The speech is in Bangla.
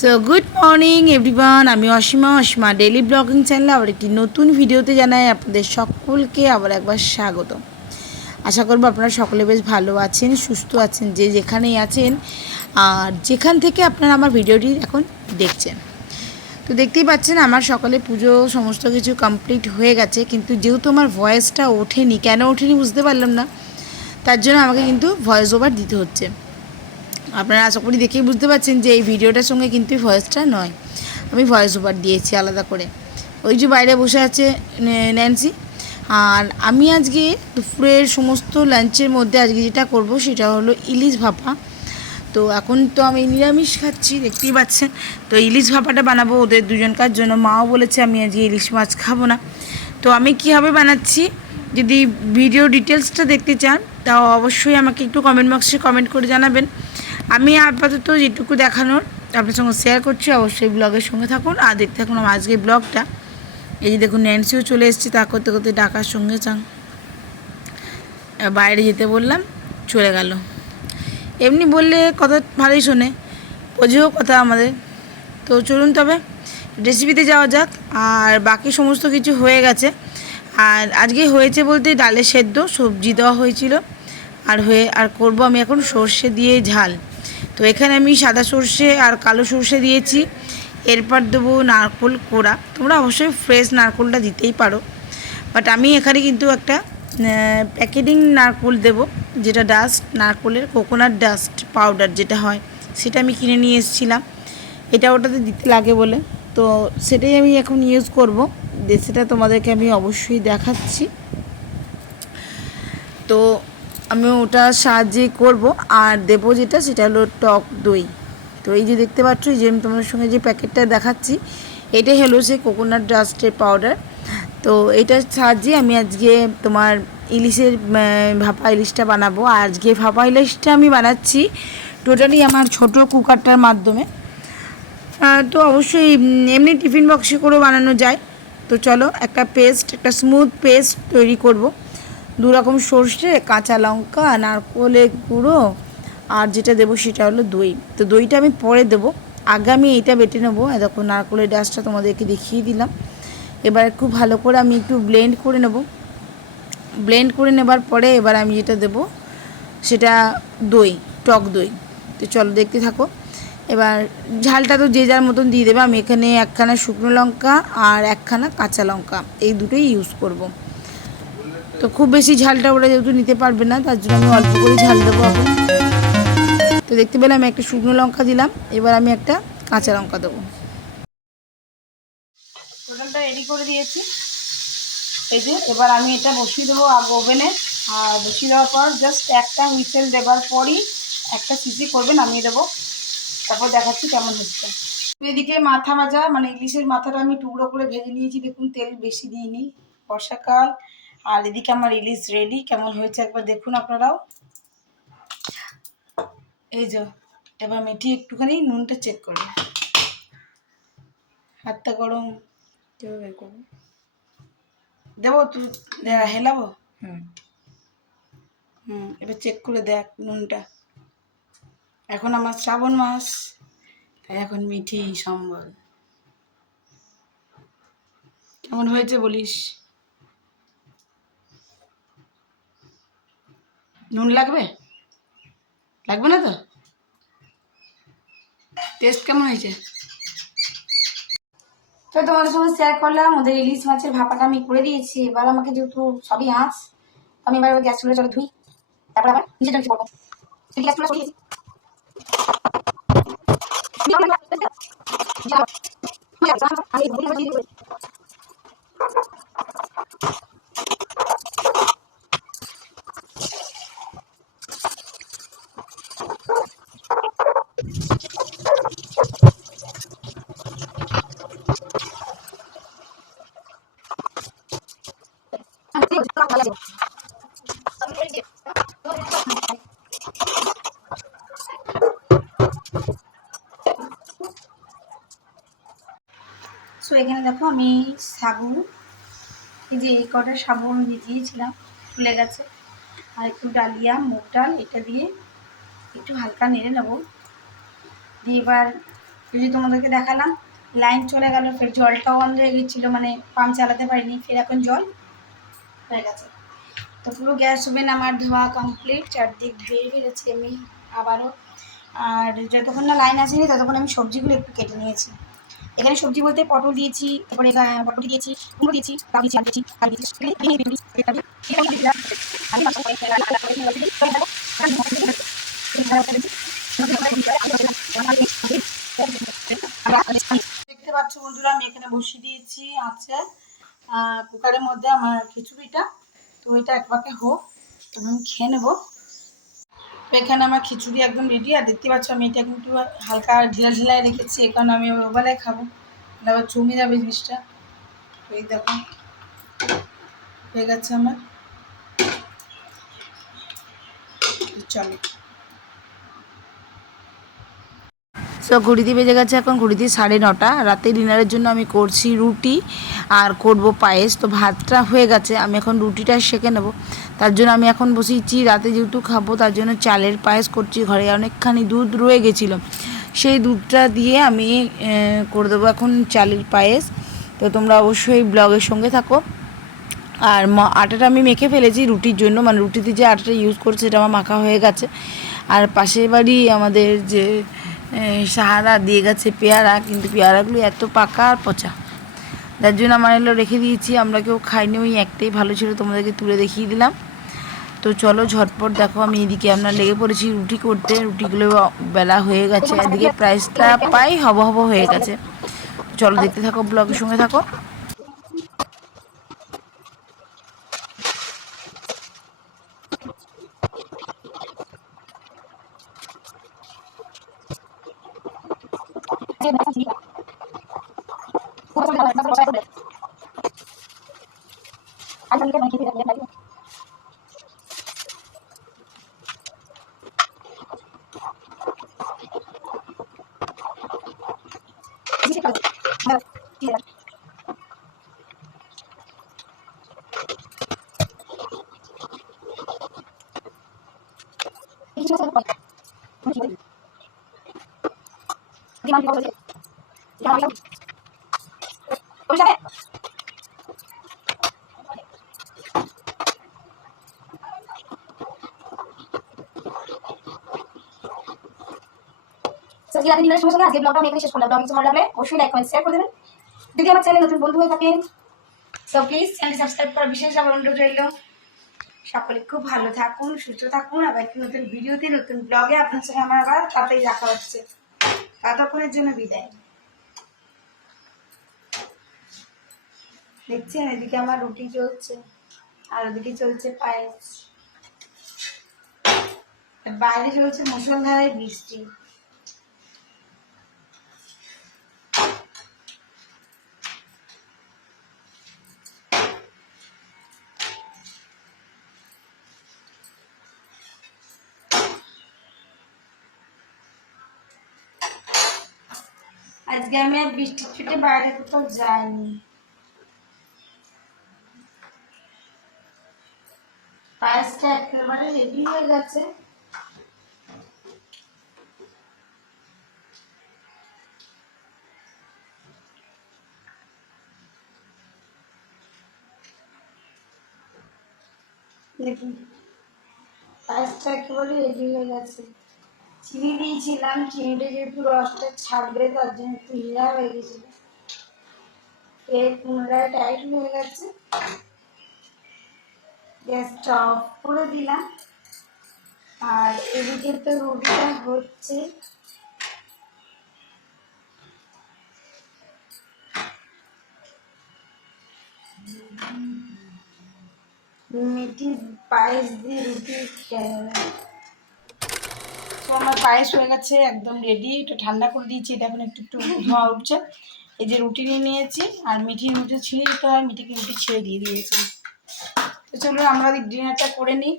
সো গুড মর্নিং এভরিওয়ান, আমি অসীমা ডেইলি ব্লগিং চ্যানেলে আবার একটি নতুন ভিডিওতে জানাই আপনাদের সকলকে আবার একবার স্বাগত। আশা করবো আপনারা সকলে বেশ ভালো আছেন, সুস্থ আছেন, যে যেখানেই আছেন আর যেখান থেকে আপনারা আমার ভিডিওটি এখন দেখছেন। তো দেখতেই পাচ্ছেন আমার সকালে পুজো সমস্ত কিছু কমপ্লিট হয়ে গেছে, কিন্তু যেহেতু আমার ভয়েসটা ওঠেনি, কেন ওঠেনি বুঝতে পারলাম না, তার জন্য আমাকে কিন্তু ভয়েস ওভার দিতে হচ্ছে। আপনারা আশা করি দেখেই বুঝতে পারছেন যে এই ভিডিওটার সঙ্গে কিন্তু ভয়েসটা নয়, আমি ভয়েস ওভার দিয়েছি আলাদা করে। ওই যে বাইরে বসে আছে ন্যান্সি। আর আমি আজকে দুপুরের সমস্ত লাঞ্চের মধ্যে আজকে যেটা করব সেটা হলো ইলিশ ভাপা। তো এখন তো আমি নিরামিষ খাচ্ছি, দেখতেই পাচ্ছেন। তো ইলিশ ভাপাটা বানাবো ওদের দুজনকার জন্য। মাও বলেছে আমি আজকে ইলিশ মাছ খাবো না। তো আমি কীভাবে বানাচ্ছি, যদি ভিডিও ডিটেলসটা দেখতে চান তাও অবশ্যই আমাকে একটু কমেন্ট বক্সে কমেন্ট করে জানাবেন। আমি আপাতত যেটুকু দেখানোর আপনার সঙ্গে শেয়ার করছি, অবশ্যই ব্লগের সঙ্গে থাকুন আর দেখতে থাকুন আমার আজকের ব্লগটা। এই যে দেখুন ন্যান্সিও চলে এসেছে, তা করতে করতে ডাকার সঙ্গে চান বাইরে যেতে বললাম, চলে গেল। এমনি বললে কথা ভালোই শোনে, বোঝেও কথা আমাদের। তো চলুন তবে রেসিপিতে যাওয়া যাক। আর বাকি সমস্ত কিছু হয়ে গেছে। আর আজকে হয়েছে বলতে ডালে সেদ্ধ, সবজি দেওয়া হয়েছিল, আর করব আমি এখন সর্ষে দিয়ে ঝাল। তো এখানে আমি সাদা সর্ষে আর কালো সর্ষে দিয়েছি। এরপর দেবো নারকেল কোড়া, তোমরা অবশ্যই ফ্রেশ নারকেলটা দিতেই পারো, বাট আমি এখানে কিন্তু একটা প্যাকেটিং নারকেল দেবো, যেটা ডাস্ট নারকেলের কোকোনাট ডাস্ট পাউডার যেটা হয়, সেটা আমি কিনে নিয়ে এসেছিলাম। এটা ওটাতে দিতে লাগে বলে, তো সেটাই আমি এখন ইউজ করব। সেটা তোমাদেরকে আমি অবশ্যই দেখাচ্ছি। তো আমি ওটার সাহায্যে করব। আর দেবো যেটা, সেটা হলো টক দই। তো এই যে দেখতে পাচ্ছ, যে আমি তোমাদের সঙ্গে যে প্যাকেটটা দেখাচ্ছি, এটাই হলো সে কোকোনাট ডাস্টের পাউডার। তো এটার সাহায্যে আমি আজকে তোমার ইলিশের ভাপা ইলিশটা বানাবো। আর আজকে ভাপা ইলিশটা আমি বানাচ্ছি টোটালি আমার ছোট কুকারটার মাধ্যমে। তো অবশ্যই এমনি টিফিন বক্সে করেও বানানো যায়। তো চলো একটা স্মুথ পেস্ট তৈরি করব। দু রকম সর্ষে, কাঁচা লঙ্কা, নারকেলের গুঁড়ো, আর যেটা দেবো সেটা হলো দই। তো দইটা আমি পরে দেবো, আগে আমি এইটা বেটে নেবো। দেখো নারকেলের ডাস্টটা তোমাদেরকে দেখিয়ে দিলাম। এবার খুব ভালো করে আমি একটু ব্লেন্ড করে নেব। ব্লেন্ড করে নেবার পরে এবার আমি যেটা দেবো সেটা দই, টক দই। তো চলো দেখতে থাকো। এবার ঝালটা তো যে যার মতন দিয়ে দেবে। আমি এখানে একখানা শুকনো লঙ্কা আর একখানা কাঁচা লঙ্কা, এই দুটোই ইউজ করব। তো খুব বেশি ঝালটা ওরা যেহেতু নিতে পারবে না, তার জন্য আমি অল্প করে ঝাল দেবো এখন। তো দেখতে পেলে আমি একটা শুকনো লঙ্কা দিলাম, এবার আমি একটা কাঁচা লঙ্কা দেবো। টোটালটা রেডি করে দিয়েছি। এই যে এবার আমি এটা বসিয়ে দেবো আগে ওভেনে। আর বসিয়ে দেওয়ার পর জাস্ট একটা হুইসেল দেওয়ার পরই একটা সিটি করবে, নামিয়ে দেবো। তারপর দেখাচ্ছি কেমন হচ্ছে। এদিকে মাথা ভাজা, মানে ইলিশের মাথাটা আমি টুকরো করে ভেজে নিয়েছি, দেখুন তেল বেশি দিইনি, বর্ষাকাল। আর এদিকে আমার ইলিশ রেডি, কেমন হয়েছে একবার দেখুন আপনারাও। এই যে এবার মেথি একটুখানি নুনটা চেক করবে, হাতটা গরম, কীভাবে করবো, দেবো তুই হেলাবো। এবার চেক করে দেখ নুনটা। এখন আমার শ্রাবণ মাস, তাই এখন মিঠি সম্বল। কেমন হয়েছে বলিস? নুন লাগবে? লাগবে না তো? টেস্ট কেমন হয়েছে? তো তোমাদের সঙ্গে শেয়ার করলাম ওদের ইলিশ মাছের ভাপাটা আমি করে দিয়েছি। এবার আমাকে যেহেতু সবই আঁচ, আমি এবার গ্যাস চুলে চলে ধুই, তারপর আবার নিচে জল করবো। গ্যাস চুলে সরিয়ে সো এখানে দেখো আমি সাবু, এই যে এই কটা সাবু আমি ভিজিয়েছিলাম, ফুলে গেছে। আর একটু ডালিয়া, মুগ ডাল, এটা দিয়ে একটু হালকা নেড়ে নেবো। দিয়ে এবার যদি তোমাদেরকে দেখালাম লাইন চলে গেল, ফের জলটাও বন্ধ হয়ে গেছিলো, মানে পাম্প চালাতে পারিনি, ফের এখন জল হয়ে গেছে। তো পুরো গ্যাস ওভেন আমার ধোয়া কমপ্লিট, চারদিক ধুয়ে ফেলেছি আমি আবারও। আর যতক্ষণ না লাইন আসেনি ততক্ষণ আমি সবজিগুলো একটু কেটে নিয়েছি। এখানে সবজি বলতে পটল দিয়েছি, তারপরে পটল দিয়েছি, কুমড়ো দিয়েছি, দেখতে পাচ্ছ বন্ধুরা, আমি এখানে বসিয়ে দিয়েছি আছে কুকারের মধ্যে আমার খিচুড়িটা। তো এটা এক পাকে হোক, তো আমি খেয়ে নেবো। তো এখানে আমার খিচুড়ি একদম রেডি। আর দেখতে পাচ্ছ আমি এটা কিন্তু হালকা ঢিলা ঢিলায় রেখেছি, কারণ আমি ওবেলায় খাবো, আবার জমে যাবে জিনিসটা। তো এই দেখো হয়ে গেছে আমার। চলো, সো ঘড়িতে বেজে গেছে এখন ঘড়িতে 9:30। রাতে ডিনারের জন্য আমি করছি রুটি আর করব পায়েস। তো ভাতটা হয়ে গেছে, আমি এখন রুটিটা সেঁকে নেব। তার জন্য আমি এখন বসিয়েছি, রাতে যেহেতু খাবো তার জন্য চালের পায়েস করছি। ঘরে অনেকখানি দুধ রয়ে গেছিলো, সেই দুধটা দিয়ে আমি করে দেবো এখন চালের পায়েস। তো তোমরা অবশ্যই ব্লগের সঙ্গে থাকো। আর আটাটা আমি মেখে ফেলেছি রুটির জন্য, মানে রুটিতে যে আটাটা ইউজ করছে সেটা আমার মাখা হয়ে গেছে। আর পাশের বাড়ি আমাদের যে সাহারা দিয়ে গেছে পেয়ারা, কিন্তু পেয়ারাগুলো এত পাকা আর পচা, যার জন্য আমার এগুলো রেখে দিয়েছি। আমরা কেউ খাইনি, ওই একটাই ভালো ছিল, তোমাদেরকে তুলে দেখিয়ে দিলাম। তো চলো ঝটপট দেখো, আমি এদিকে আমরা লেগে পড়েছি রুটি করতে। রুটিগুলো বেলা হয়ে গেছে, এদিকে প্রাইসটা পাই হব হব হয়ে গেছে। চলো দেখতে থাকো, ব্লগের সঙ্গে থাকো। আজকে রাতে ডিনারের সময় আজকে ব্লগটা আমি এখানে শেষ করলাম। ব্লগ কিছু ভালো লাগলে অবশ্যই লাইক কমেন্ট শেয়ার করে দেবেন। যদি আমার চ্যানেল নতুন বন্ধু হয়ে থাকেন সো প্লিজ চ্যানেল সাবস্ক্রাইব করার বিশেষ আমার অনুরোধ রইল। সকলে খুব ভালো থাকুন, সুস্থ থাকুন। আবার একটি নতুন ভিডিওতে নতুন ব্লগে আপনার সঙ্গে আমার আবার তাড়াতাড়ি দেখা হচ্ছে। ততক্ষণের জন্য বিদায়। দেখছেন এদিকে আমার রুটি চলছে আর ওদিকে চলছে পায়েস, বাইরে চলছে মুষলধারে বৃষ্টি। আজকে আমি আর বৃষ্টির ছুটে বাইরে কোথাও যাইনি। পায়েসটা একেবারে রেডি হয়ে গেছে। দেখুন পায়েসটা একেবারে রেডি হয়ে গেছে। চিনি দিয়েছিলাম, চিনিটা যেহেতু রসটা ছাড়বে তার জন্য একটু হিলা হয়ে গেছিল, এর পুনরায় টাইট হয়ে গেছে। গ্যাসটা অফ করে দিলাম। আর এদিকে তো রুটিটা হচ্ছে। মিঠি পায়েস দিয়ে রুটি খেয়ে নেবে। তো আমার পায়েস হয়ে গেছে, একদম রেডি। একটু ঠান্ডা করে দিয়েছি, এটা এখন একটু একটু ধোঁয়া উঠছে। এই যে রুটি নিয়ে নিয়েছি, আর মিঠি রুটি ছিঁড়ে দিতে হয়, মিঠিকে রুটি ছেড়ে দিয়ে দিয়েছি। তো চলো আমরা ডিনারটা করে নিই।